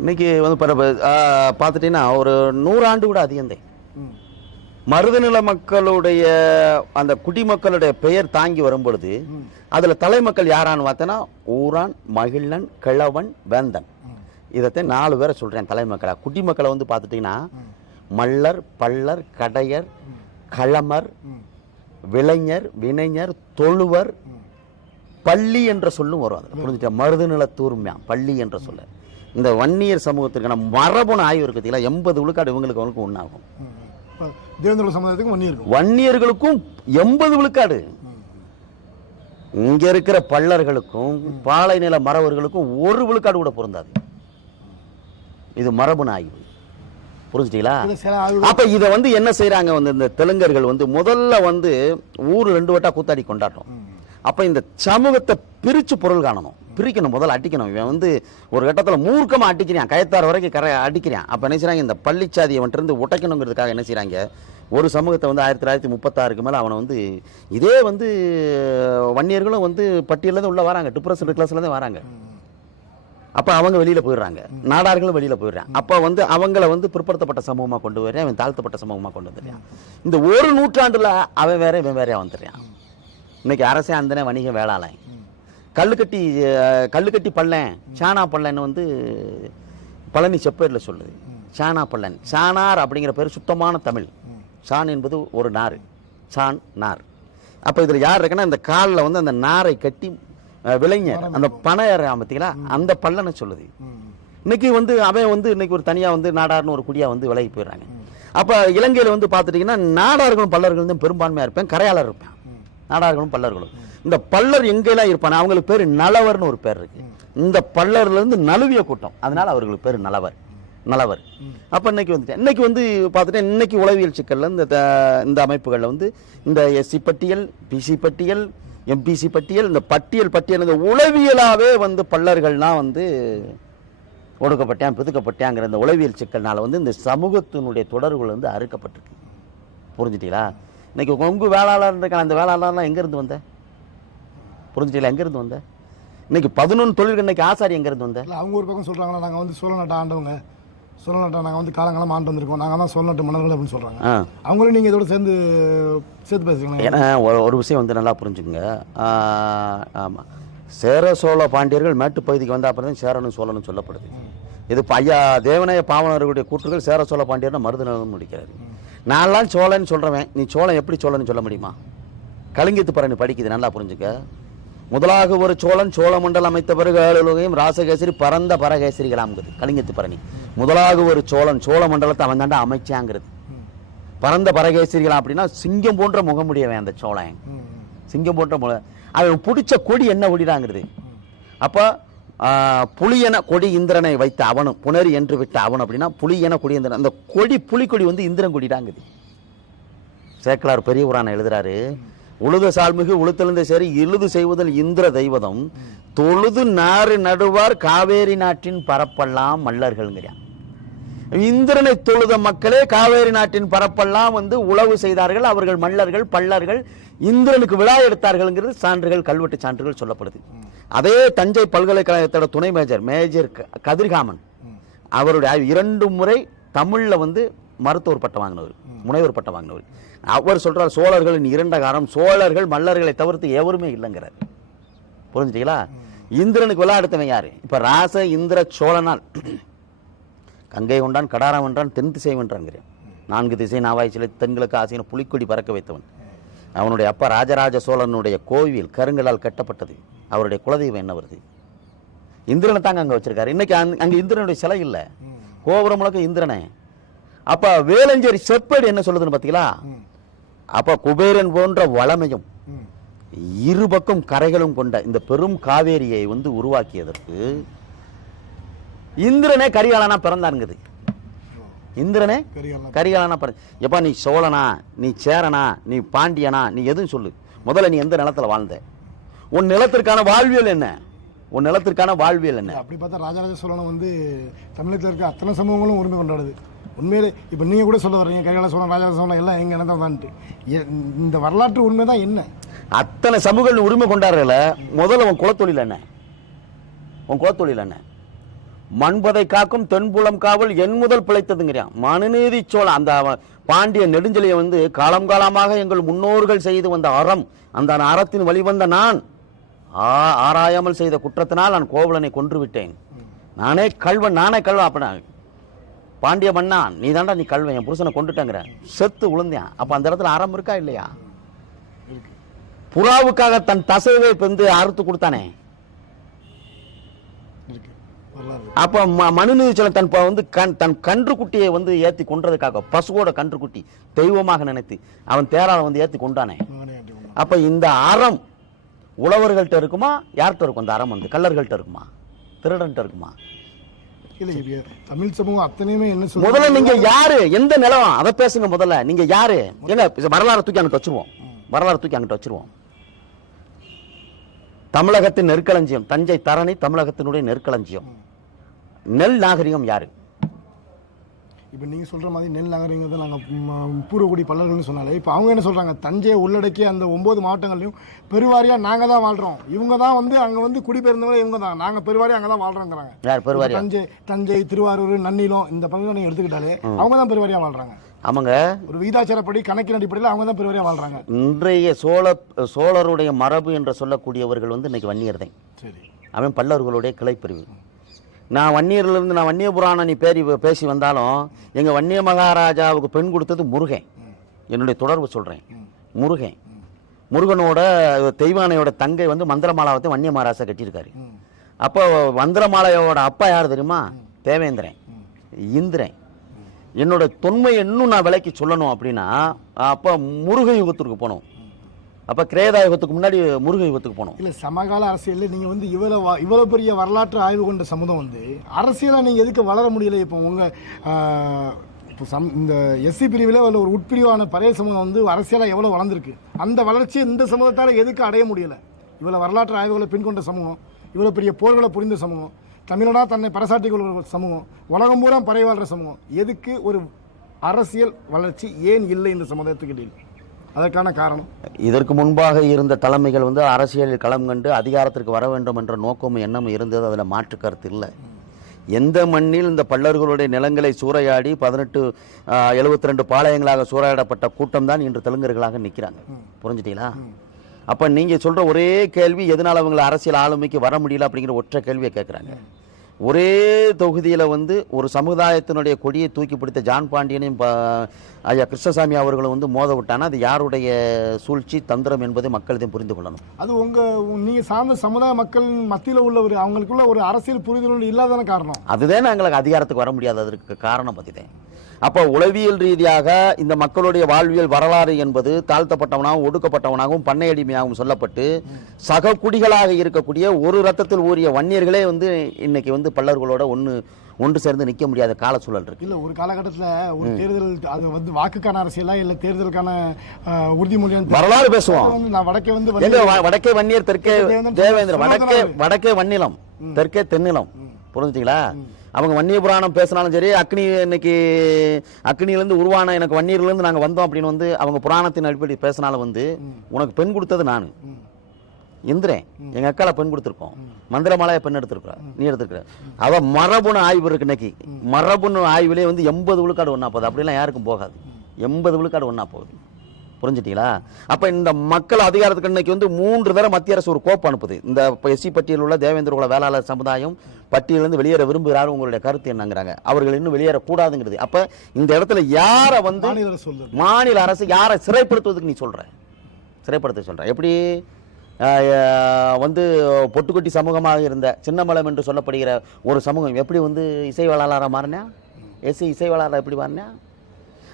இன்னைக்கு வந்து பார்த்துட்டீங்கன்னா ஒரு நூறாண்டு கூட அதிகந்தேன் மருதநில மக்களுடைய அந்த குடிமக்களுடைய பெயர் தாங்கி வரும்பொழுது அதில் தலைமக்கள் யாரான்னு பார்த்தோன்னா ஊரான் மகிழன் கிழவன் வேந்தன் இதை நாலு பேரை சொல்கிறேன் தலைமக்களாக குடிமக்களை வந்து பார்த்துட்டிங்கன்னா மல்லர் பல்லர் கடையர் களமர் விளைஞர் வினைஞர் தொழுவர் பள்ளி என்ற சொல்லும் வரும் அதில் புரிஞ்சுட்டேன் மருதநில தூர்மையான் பள்ளி என்ற சொல்ல இந்த வன்னியர் சமூகத்திற்கான மரபணு ஆய்வு இருக்கிறதுல எண்பது விழுக்காடு இவங்களுக்கு அவங்களுக்கு ஒன்றாகும் தேவேந்திர வன்னியர்களுக்கும் எண்பது விழுக்காடு இங்க இருக்கிற பள்ளர்களுக்கும் பாலை நில மரவர்களுக்கும் ஒரு விழுக்காடு கூட பொருந்தாது இது மரபணு ஆய்வு புரிஞ்சிட்டீங்களா அப்ப இதை வந்து என்ன செய்யறாங்க வந்து இந்த தெலுங்கர்கள் வந்து முதல்ல வந்து ஊர் ரெண்டு வட்டா கூத்தாடி கொண்டாட்டம் அப்ப இந்த சமூகத்தை பிரிச்சு பொருள் காணணும் பிரிக்கணும் முதல்ல அடிக்கணும் இவன் வந்து ஒரு கட்டத்தில் மூர்க்கமாக அடிக்கிறான் கயத்தார் வரைக்கும் கரை அடிக்கிறான் அப்போ என்ன செய்கிறாங்க இந்த பள்ளிச்சாதியை வந்துட்டு உடைக்கணுங்கிறதுக்காக என்ன செய்கிறாங்க ஒரு சமூகத்தை வந்து ஆயிரத்தி தொள்ளாயிரத்தி முப்பத்தாறுக்கு மேலே அவனை வந்து இதே வந்து வன்னியர்களும் வந்து பட்டியலில் தான் உள்ளே வராங்க டிப்ரஸ் கிளாஸில் தான் வராங்க அப்போ அவங்க வெளியில் போயிடுறாங்க நாடார்களும் வெளியில் போயிடுறாங்க அப்போ வந்து அவங்கள வந்து பிற்படுத்தப்பட்ட சமூகமாக கொண்டு வரேன் அவன் தாழ்த்தப்பட்ட சமூகமாக கொண்டு வந்துடுறான் இந்த ஒரு நூற்றாண்டில் அவன் வேற இவன் வேறையாக வந்துடுறான் இன்னைக்கு அரசே அந்தனே வணிகம் வேளாளன் கல்லுக்கட்டி கல்லுக்கட்டி பள்ளன் சானா பள்ளன் வந்து பழனி செப்பேரில் சொல்லுது சானா பள்ளன் சானார் அப்படிங்கிற பேர் சுத்தமான தமிழ் சான் என்பது ஒரு நார் சான் நார் அப்போ இதில் யார் இருக்குன்னா இந்த காலில் வந்து அந்த நாரை கட்டி விளைஞர் அந்த பனையற அமைத்தீங்களா அந்த பள்ளனை சொல்லுது இன்னைக்கு வந்து அவன் வந்து இன்னைக்கு ஒரு தனியாக வந்து நாடார்னு ஒரு குடியாக வந்து விலகி போயிடுறாங்க அப்போ இலங்கையில் வந்து பார்த்துட்டிங்கன்னா நாடார்களும் பல்லர்களும் பெரும்பான்மையாக இருப்பேன் கரையாளர் இருப்பேன் நாடார்களும் பல்லர்களும் இந்த பல்லர் எங்கெல்லாம் இருப்பாங்க அவங்களுக்கு பேர் நலவர்னு ஒரு பேர் இருக்கு இந்த பல்லர்லேருந்து நழுவிய கூட்டம் அதனால அவர்களுக்கு பேர் நலவர் நலவர் அப்போ இன்னைக்கு வந்து இன்னைக்கு வந்து பார்த்துட்டேன் இன்னைக்கு உளவியல் சிக்கலில் இந்த இந்த அமைப்புகளில் வந்து இந்த எஸ்சி பட்டியல் பிசி பட்டியல் எம்பிசி பட்டியல் இந்த பட்டியல் பட்டியல் இந்த உளவியலாகவே வந்து பல்லர்கள்னால் வந்து ஒடுக்கப்பட்டேன் பிதுக்கப்பட்டேங்கிற இந்த உளவியல் சிக்கல்னால் வந்து இந்த சமூகத்தினுடைய தொடர்புகள் வந்து அறுக்கப்பட்டிருக்கு புரிஞ்சிட்டீங்களா இன்றைக்கி கொங்கு வேளாளர் இருக்கான் அந்த வேளாளர்லாம் எங்கேருந்து வந்தேன் புரிஞ்சுட்டீங்களா எங்கேருந்து வந்த இன்னைக்கு பதினொன்று தொழில் இன்னைக்கு ஆசாரி எங்கேருந்து வந்த அவங்க ஒரு பக்கம் சொல்கிறாங்களா நாங்கள் வந்து சோழநாட்டை ஆண்டவங்க சோழநாட்டை நாங்கள் வந்து காலங்காலம் ஆண்டு வந்திருக்கோம் நாங்கள் தான் சோழநாட்டு மன்னர்கள் அப்படின்னு சொல்கிறாங்க அவங்களும் நீங்கள் இதோட சேர்ந்து சேர்த்து பேசுகிறீங்க ஏன்னா ஒரு விஷயம் வந்து நல்லா புரிஞ்சுங்க ஆமாம் சேர சோழ பாண்டியர்கள் பகுதிக்கு வந்த அப்புறம் தான் சேரனும் சோழனும் சொல்லப்படுது இது ஐயா தேவனைய பாவனர்களுடைய கூற்றுகள் சேர சோழ பாண்டியர்னு மருதுநலம் முடிக்கிறாரு நான்லாம் சோழன்னு சொல்கிறவன் நீ சோழன் எப்படி சோழன்னு சொல்ல முடியுமா கலிங்கத்து பரணி படிக்குது நல்லா புரிஞ்சுக்க முதலாக ஒரு சோழன் சோழமண்டல் அமைத்த பிறகு ஏழுலகையும் ராசகேசரி பரந்த பரகேசரிகளாம்ங்கிறது கலிங்கத்து பரணி முதலாக ஒரு சோழன் சோழ மண்டலத்தை அவன் தாண்டா அமைச்சாங்கிறது பரந்த பரகேசரிகள் அப்படின்னா சிங்கம் போன்ற முகமுடியவன் அந்த சோழன் சிங்கம் போன்ற முக அவன் பிடிச்ச கொடி என்ன ஒடிடாங்கிறது அப்போ புலியன கொடி இந்திரனை வைத்த அவனு புனரி என்று விட்ட அவன் அப்படின்னா புலியன கொடி இந்திரன் அந்த கொடி புலிக்கொடி வந்து இந்திரன் கொடிடாங்குது சேக்கலார் பெரிய புராணம் எழுதுறாரு உழுத சால்மிகு உளுத்தெழுந்த சரி இழுது செய்வதில் இந்திர தெய்வதம் தொழுது நாறு நடுவார் காவேரி நாட்டின் பரப்பெல்லாம் மல்லர்கள்ங்கிறான் இந்திரனை தொழுத மக்களே காவேரி நாட்டின் பரப்பெல்லாம் வந்து உழவு செய்தார்கள் அவர்கள் மல்லர்கள் பல்லர்கள் இந்திரனுக்கு விழா எடுத்தார்கள்ங்கிறது சான்றுகள் கல்வெட்டு சான்றுகள் சொல்லப்படுது அதே தஞ்சை பல்கலைக்கழகத்தோட துணை மேஜர் மேஜர் கதிர்காமன் அவருடைய இரண்டு முறை தமிழில் வந்து மருத்துவர் பட்டம் வாங்கினவர் முனைவர் பட்டம் வாங்கினவர் அவர் சொல்றார் சோழர்களின் இரண்ட காரணம் சோழர்கள் மல்லர்களை தவிர்த்து எவருமே இல்லைங்கிறார் புரிஞ்சுட்டீங்களா இந்திரனுக்கு விளையாடுத்தவன் யாரு இப்ப ராச இந்திர சோழனால் கங்கை கொண்டான் கடாரம் என்றான் தென் திசை வென்றான்ங்கிறேன் நான்கு திசை நாவாய் சிலை தென்கிழக்கு ஆசையின புலிக்கொடி பறக்க வைத்தவன் அவனுடைய அப்பா ராஜராஜ சோழனுடைய கோவில் கருங்கலால் கட்டப்பட்டது அவருடைய குலதெய்வம் என்ன வருது இந்திரனை தாங்க அங்கே வச்சிருக்காரு இன்னைக்கு அங்கே இந்திரனுடைய சிலை இல்லை கோபுரம் முழக்க இந்திரனை அப்ப வேலஞ்சேரி செப்பேடு என்ன சொல்லுதுன்னு பார்த்தீங்களா அப்போ குபேரன் போன்ற வளமையும் இருபக்கம் கரைகளும் கொண்ட இந்த பெரும் காவேரியை வந்து உருவாக்கியதற்கு இந்திரனே கரிகாலனா பிறந்தானுங்குது இந்திரனே கரிகாலனா பிறந்த எப்பா நீ சோழனா நீ சேரனா நீ பாண்டியனா நீ எதுவும் சொல்லு முதல்ல நீ எந்த நிலத்தில் வாழ்ந்த உன் நிலத்திற்கான வாழ்வியல் என்ன உன் நிலத்திற்கான வாழ்வியல் என்ன அப்படி பார்த்தா ராஜராஜ சோழன் வந்து தமிழகத்தில் இருக்க அத்தனை சமூகங்களும் உரிமை கொண்டாடுது உண்மையிலே இப்போ நீங்கள் கூட சொல்ல வர்றீங்க கரிகால சோழன் ராஜராஜ சோழன் எல்லாம் எங்கள் இடம் தான்ட்டு இந்த வரலாற்று உண்மை தான் என்ன அத்தனை சமூகங்கள் உரிமை கொண்டாடுறதுல முதல்ல உன் குலத்தொழில் என்ன உன் குலத்தொழில் என்ன மண்பதை காக்கும் தென்புலம் காவல் என் முதல் பிழைத்ததுங்கிறான் மனுநீதி சோழன் அந்த பாண்டிய நெடுஞ்சலியை வந்து காலம் காலமாக எங்கள் முன்னோர்கள் செய்து வந்த அறம் அந்த அறத்தின் வழிவந்த நான் ஆ ஆராயாமல் செய்த குற்றத்தினால் நான் கோவலனை கொன்று விட்டேன் நானே கல்வன் நானே கல்வன் நான் பாண்டிய மண்ணா நீ தாண்டா நீ கல்வன் என் புருஷனை கொண்டுட்டேங்கிற செத்து உளுந்தேன் அப்போ அந்த இடத்துல அறம் இருக்கா இல்லையா புறாவுக்காக தன் தசைவை பெந்து அறுத்து கொடுத்தானே அப்போ மனுநீச்சலம் தன் வந்து கண் தன் கன்றுக்குட்டியை வந்து ஏத்தி கொன்றதுக்காக பசுவோட கன்றுக்குட்டி தெய்வமாக நினைத்து அவன் தேரால வந்து ஏத்தி கொண்டானே அப்போ இந்த அறம் உழவர்கள்ட்ட இருக்குமா யார்கிட்ட இருக்கும் அந்த அறம் வந்து கல்லர்கள்ட்ட இருக்குமா திருடன்ட்ட இருக்குமா தமிழ் சமூகம் அத்தனையுமே என்ன முதல்ல நீங்க யாரு எந்த நிலம் அதை பேசுங்க முதல்ல நீங்க யாரு ஏங்க வரலாறு தூக்கி அங்கிட்டு வச்சிருவோம் வரலாறு தூக்கி அங்கிட்டு வச்சிருவோம் தமிழகத்தின் நெற்களஞ்சியம் தஞ்சை தரணி தமிழகத்தினுடைய நெற்களஞ்சியம் நெல் நாகரிகம் யாரு இப்போ நீங்கள் சொல்கிற மாதிரி நெல் நகரங்கிறது நாங்கள் பூரக்குடி பல்லர்கள்னு சொன்னாலே இப்போ அவங்க என்ன சொல்கிறாங்க தஞ்சையை உள்ளடக்கிய அந்த ஒம்பது மாவட்டங்கள்லையும் பெருவாரியாக நாங்கள் தான் வாழ்கிறோம் இவங்க தான் வந்து அங்கே வந்து குடிபெயர்ந்தவங்களே இவங்க தான் நாங்கள் பெருவாரியாக அங்கே தான் வாழ்கிறோங்கிறாங்க தஞ்சை தஞ்சை திருவாரூர் நன்னிலம் இந்த பகுதியில் நீங்கள் எடுத்துக்கிட்டாலே அவங்க தான் பெருவாரியாக வாழ்கிறாங்க அவங்க ஒரு வீதாச்சாரப்படி கணக்கின் அடிப்படையில் அவங்க தான் பெருவாரியாக வாழ்கிறாங்க இன்றைய சோழ சோழருடைய மரபு என்று சொல்லக்கூடியவர்கள் வந்து இன்னைக்கு வன்னியர் தான் அவன் பல்லவர்களுடைய கிளைப்பிரிவு நான் வன்னியர்லேருந்து நான் வன்னிய புராணம் நீ பேரி பேசி வந்தாலும் எங்கள் வன்னிய மகாராஜாவுக்கு பெண் கொடுத்தது முருகன் என்னுடைய தொடர்பு சொல்கிறேன் முருகன் முருகனோட தெய்வானையோட தங்கை வந்து மந்திரமாலாவத்தை வன்னிய மகாராஜா கட்டியிருக்காரு அப்போ மந்திரமாலையோட அப்பா யார் தெரியுமா தேவேந்திரன் இந்திரன் என்னோட தொன்மை இன்னும் நான் விலைக்கு சொல்லணும் அப்படின்னா அப்போ முருக யுகத்திற்கு போனோம் அப்போ கிரேதா யுகத்துக்கு முன்னாடி முருக யுகத்துக்கு போனோம் இல்லை சமகால அரசியலில் நீங்கள் வந்து இவ்வளோ இவ்வளோ பெரிய வரலாற்று ஆய்வு கொண்ட சமூகம் வந்து அரசியலாக நீங்கள் எதுக்கு வளர முடியல இப்போ உங்கள் இப்போ சம் இந்த எஸ்சி பிரிவில் உள்ள ஒரு உட்பிரிவான பழைய சமூகம் வந்து அரசியலாக எவ்வளோ வளர்ந்துருக்கு அந்த வளர்ச்சி இந்த சமூகத்தால் எதுக்கு அடைய முடியலை இவ்வளோ வரலாற்று ஆய்வுகளை பின்கொண்ட சமூகம் இவ்வளோ பெரிய போர்களை புரிந்த சமூகம் தமிழனா தன்னை பரசாட்டி கொள்கிற சமூகம் உலகம் பூரா பறை வாழ்கிற சமூகம் எதுக்கு ஒரு அரசியல் வளர்ச்சி ஏன் இல்லை இந்த சமுதாயத்துக்கு இடையில் அதற்கான காரணம் இதற்கு முன்பாக இருந்த தலைமைகள் வந்து அரசியலில் களம் கண்டு அதிகாரத்திற்கு வர வேண்டும் என்ற நோக்கம் எண்ணம் இருந்தது அதில் மாற்று கருத்து இல்லை எந்த மண்ணில் இந்த பல்லர்களுடைய நிலங்களை சூறையாடி பதினெட்டு எழுபத்தி ரெண்டு பாளையங்களாக சூறையாடப்பட்ட கூட்டம் தான் இன்று தெலுங்கர்களாக நிற்கிறாங்க புரிஞ்சுட்டீங்களா அப்போ நீங்கள் சொல்கிற ஒரே கேள்வி எதனால் அவங்கள அரசியல் ஆளுமைக்கு வர முடியல அப்படிங்கிற ஒற்றை கேள்வியை கேட்குறாங்க ஒரே தொகுதியில் வந்து ஒரு சமுதாயத்தினுடைய கொடியை தூக்கி பிடித்த ஜான் பாண்டியனையும் ஐயா கிருஷ்ணசாமி அவர்களை வந்து மோத விட்டானா அது யாருடைய சூழ்ச்சி தந்திரம் என்பதை மக்கள் இதை புரிந்து கொள்ளணும் அது உங்கள் நீங்கள் சார்ந்த சமுதாய மக்கள் மத்தியில் உள்ள ஒரு அவங்களுக்குள்ள ஒரு அரசியல் புரிதல் இல்லாதான காரணம் அதுதான் எங்களுக்கு அதிகாரத்துக்கு வர முடியாது அதற்கு காரணம் அதுதான் அப்போ உளவியல் ரீதியாக இந்த மக்களுடைய வாழ்வியல் வரலாறு என்பது தாழ்த்தப்பட்டவனாகவும் ஒடுக்கப்பட்டவனாகவும் பண்ணை அடிமையாகவும் சொல்லப்பட்டு சக குடிகளாக இருக்கக்கூடிய ஒரு ரத்தத்தில் ஊறிய வன்னியர்களே வந்து இன்னைக்கு வந்து பல்லர்களோட ஒன்று ஒன்று சேர்ந்து நிற்க முடியாத கால சூழல் இருக்கு இல்லை ஒரு காலகட்டத்தில் ஒரு தேர்தல் அது வந்து வாக்குக்கான அரசியலா இல்லை தேர்தலுக்கான உறுதிமொழியான வரலாறு பேசுவோம் நான் வடக்கே வந்து வடக்கே வன்னியர் தெற்கே தேவேந்திரம் வடக்கே வடக்கே வன்னிலம் தெற்கே தென்னிலம் புரிஞ்சுங்களா அவங்க வன்னிய புராணம் பேசினாலும் சரி அக்னி இன்னைக்கு அக்னியிலேருந்து உருவான எனக்கு வன்னியர்லேருந்து நாங்கள் வந்தோம் அப்படின்னு வந்து அவங்க புராணத்தின் அடிப்படையில் பேசினாலும் வந்து உனக்கு பெண் கொடுத்தது நான் இந்திரன் எங்கள் அக்கால பெண் கொடுத்துருக்கோம் மந்திரமாலையை பெண் எடுத்திருக்கிறா நீ எடுத்திருக்கிற அவள் மரபுன்னு ஆய்வு இருக்கு இன்னைக்கு மரபுன்னு ஆய்விலே வந்து எண்பது விழுக்காடு ஒன்றா போகுது அப்படிலாம் யாருக்கும் போகாது எண்பது விழுக்காடு ஒன்றா போகுது புரிஞ்சிட்டீங்களா அப்போ இந்த மக்கள் அதிகாரத்துக்கு இன்னைக்கு வந்து மூன்று தடவை மத்திய அரசு ஒரு கோப்பு அனுப்புது இந்த எஸ்சி பட்டியலில் உள்ள தேவேந்திர குல வேளாளர் சமுதாயம் பட்டியலிருந்து வெளியேற விரும்புகிறாரு உங்களுடைய கருத்து என்னங்கிறாங்க அவர்கள் இன்னும் வெளியேறக்கூடாதுங்கிறது அப்போ இந்த இடத்துல யாரை வந்து மாநில அரசு யாரை சிறைப்படுத்துவதுக்கு நீ சொல்கிற சிறைப்படுத்த சொல்கிற எப்படி வந்து பொட்டுக்குட்டி சமூகமாக இருந்த சின்னமலம் என்று சொல்லப்படுகிற ஒரு சமூகம் எப்படி வந்து இசை வளாளராக மாறினேன் எஸ் இசை வளாளராக எப்படி மாறினேன்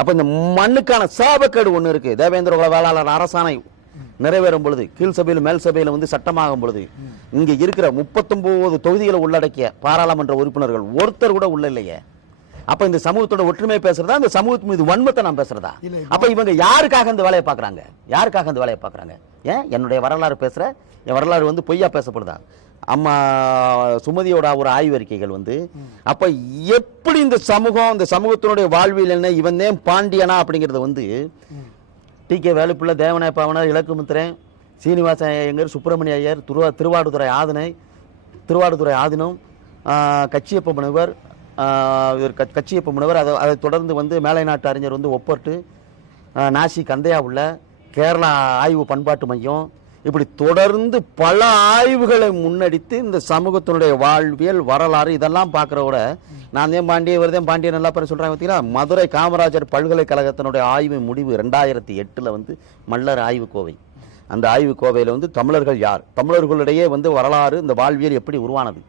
அப்போ இந்த மண்ணுக்கான சாபக்கேடு ஒன்று இருக்குது தேவேந்திர குல வேளாளர் அரசாணை நிறைவேறும் பொழுது கீழ் சபையில் மேல் சபையில் வந்து சட்டமாகும் பொழுது இங்கே இருக்கிற முப்பத்தொம்போது தொகுதிகளை உள்ளடக்கிய பாராளுமன்ற உறுப்பினர்கள் ஒருத்தர் கூட உள்ள இல்லையே அப்ப இந்த சமூகத்தோட ஒற்றுமை பேசுறதா இந்த சமூகத்து மீது வன்மத்தை நான் பேசுறதா அப்ப இவங்க யாருக்காக இந்த வேலையை பாக்குறாங்க யாருக்காக இந்த வேலையை பாக்குறாங்க ஏன் என்னுடைய வரலாறு பேசுற என் வரலாறு வந்து பொய்யா பேசப்படுதா அம்மா சுமதியோட ஒரு ஆய்வறிக்கைகள் வந்து அப்ப எப்படி இந்த சமூகம் இந்த சமூகத்தினுடைய வாழ்வியல் என்ன இவன் பாண்டியனா அப்படிங்கறத வந்து டி கே வேலுப்பிள்ளை தேவனாய் பாவனார் முத்திரன் சீனிவாசன் ஐயங்கர் சுப்பிரமணிய ஐயர் திருவா திருவாடுதுறை ஆதனை திருவாடுதுறை ஆதினம் கச்சியப்ப மனுவர் இவர் கட்சியப்ப முன்னவர் அதை அதை தொடர்ந்து வந்து மேலை நாட்டு அறிஞர் வந்து ஒப்பட்டு நாசி கந்தையா உள்ள கேரளா ஆய்வு பண்பாட்டு மையம் இப்படி தொடர்ந்து பல ஆய்வுகளை முன்னெடுத்து இந்த சமூகத்தினுடைய வாழ்வியல் வரலாறு இதெல்லாம் பார்க்குற விட நான் ஏன் பாண்டிய விரதம் பாண்டிய நல்லா பேர் சொல்கிறாங்க பார்த்தீங்களா மதுரை காமராஜர் பல்கலைக்கழகத்தினுடைய ஆய்வு முடிவு ரெண்டாயிரத்தி எட்டில் வந்து மல்லர் ஆய்வு கோவை அந்த ஆய்வு கோவையில் வந்து தமிழர்கள் யார் தமிழர்களிடையே வந்து வரலாறு இந்த வாழ்வியல் எப்படி உருவானது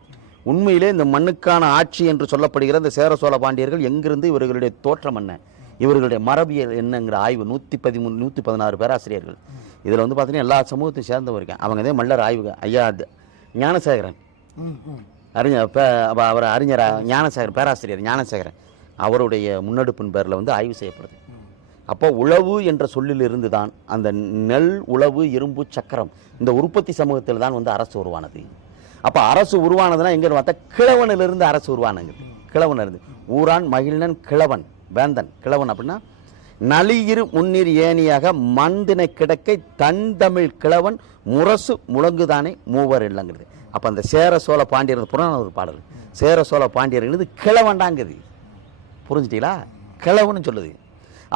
உண்மையிலே இந்த மண்ணுக்கான ஆட்சி என்று சொல்லப்படுகிற இந்த சேர சோழ பாண்டியர்கள் எங்கிருந்து இவர்களுடைய தோற்றம் என்ன இவர்களுடைய மரபியல் என்னங்கிற ஆய்வு நூற்றி பதிமூணு நூற்றி பதினாறு பேராசிரியர்கள் இதில் வந்து பார்த்தீங்கன்னா எல்லா சமூகத்தையும் சேர்ந்தவர் இருக்கேன் அவங்க இதே மல்லர் ஆய்வு ஐயா ஞானசேகரன் அறிஞர் அவர் அறிஞர் ஞானசேகரன் பேராசிரியர் ஞானசேகரன் அவருடைய முன்னெடுப்பின் பேரில் வந்து ஆய்வு செய்யப்படுது அப்போ உழவு என்ற சொல்லிலிருந்து தான் அந்த நெல் உழவு இரும்பு சக்கரம் இந்த உற்பத்தி சமூகத்தில் தான் வந்து அரசு உருவானது அப்போ அரசு உருவானதுன்னா எங்கே பார்த்தா கிழவனிலிருந்து அரசு உருவானுங்க கிழவன் இருந்து ஊரான் மகிழ்நன் கிழவன் வேந்தன் கிழவன் அப்படின்னா நளியிரு முன்னிர் ஏனியாக மந்தினை கிடக்கை தன் தமிழ் கிழவன் முரசு முழங்குதானே மூவர் இல்லைங்கிறது அப்போ அந்த சேர சோழ பாண்டியர் புறான ஒரு பாடல் சேர சோழ பாண்டியர்ங்கிறது கிழவன்டாங்குது புரிஞ்சிட்டீங்களா கிழவன்னு சொல்லுது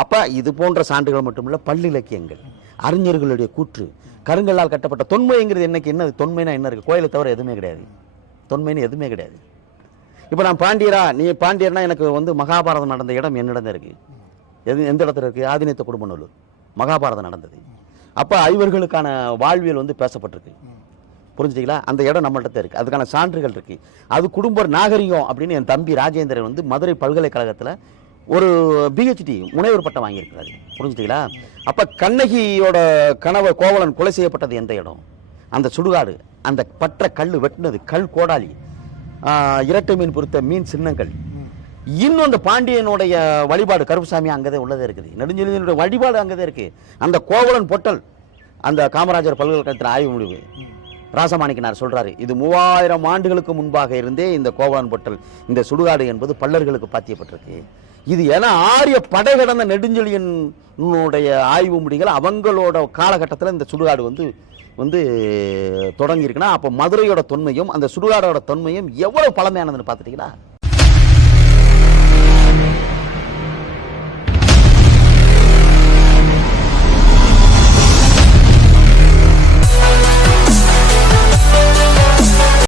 அப்போ இது போன்ற சான்றுகள் மட்டுமில்லை பள்ளி இலக்கியங்கள் அறிஞர்களுடைய கூற்று கருங்கல்லால் கட்டப்பட்ட தொன்மைங்கிறது என்னைக்கு என்ன தொன்மைனா என்ன இருக்குது கோயிலை தவிர எதுவுமே கிடையாது தொன்மைன்னு எதுவுமே கிடையாது இப்போ நான் பாண்டியரா நீ பாண்டியர்னா எனக்கு வந்து மகாபாரதம் நடந்த இடம் என்னிடம் தான் இருக்குது எது எந்த இடத்துல இருக்குது ஆதினித்த குடும்பநல்லூர் மகாபாரதம் நடந்தது அப்போ ஐவர்களுக்கான வாழ்வியல் வந்து பேசப்பட்டிருக்கு புரிஞ்சுட்டீங்களா அந்த இடம் நம்மள்கிட்ட தான் இருக்குது அதுக்கான சான்றுகள் இருக்குது அது குடும்ப நாகரிகம் அப்படின்னு என் தம்பி ராஜேந்திரன் வந்து மதுரை பல்கலைக்கழகத்தில் ஒரு பிஹெச்டி முனைவர் பட்டம் வாங்கியிருக்கிறாரு புரிஞ்சுட்டீங்களா அப்போ கண்ணகியோட கணவர் கோவலன் கொலை செய்யப்பட்டது எந்த இடம் அந்த சுடுகாடு அந்த பற்ற கல் வெட்டினது கல் கோடாலி இரட்டை மீன் பொறுத்த மீன் சின்னங்கள் இன்னும் அந்த பாண்டியனுடைய வழிபாடு கருப்புசாமி அங்கேதான் உள்ளதே இருக்குது நெடுஞ்செழியனுடைய வழிபாடு அங்கேதான் இருக்குது அந்த கோவலன் பொட்டல் அந்த காமராஜர் பல்கலைக்கழகத்தில் ஆய்வு முடிவு ராசமாணிக்கனார் சொல்கிறாரு இது மூவாயிரம் ஆண்டுகளுக்கு முன்பாக இருந்தே இந்த கோவலன் பொட்டல் இந்த சுடுகாடு என்பது பல்லர்களுக்கு பாத்தியப்பட்டிருக்கு இது ஏன்னா ஆரிய படை கடந்த நெடுஞ்செழியனுடைய ஆய்வு முடிகள் அவங்களோட காலகட்டத்தில் இந்த சுடுகாடு வந்து வந்து தொடங்கியிருக்குன்னா அப்போ மதுரையோட தொன்மையும் அந்த சுடுகாடோட தொன்மையும் எவ்வளோ பழமையானதுன்னு பார்த்துட்டீங்களா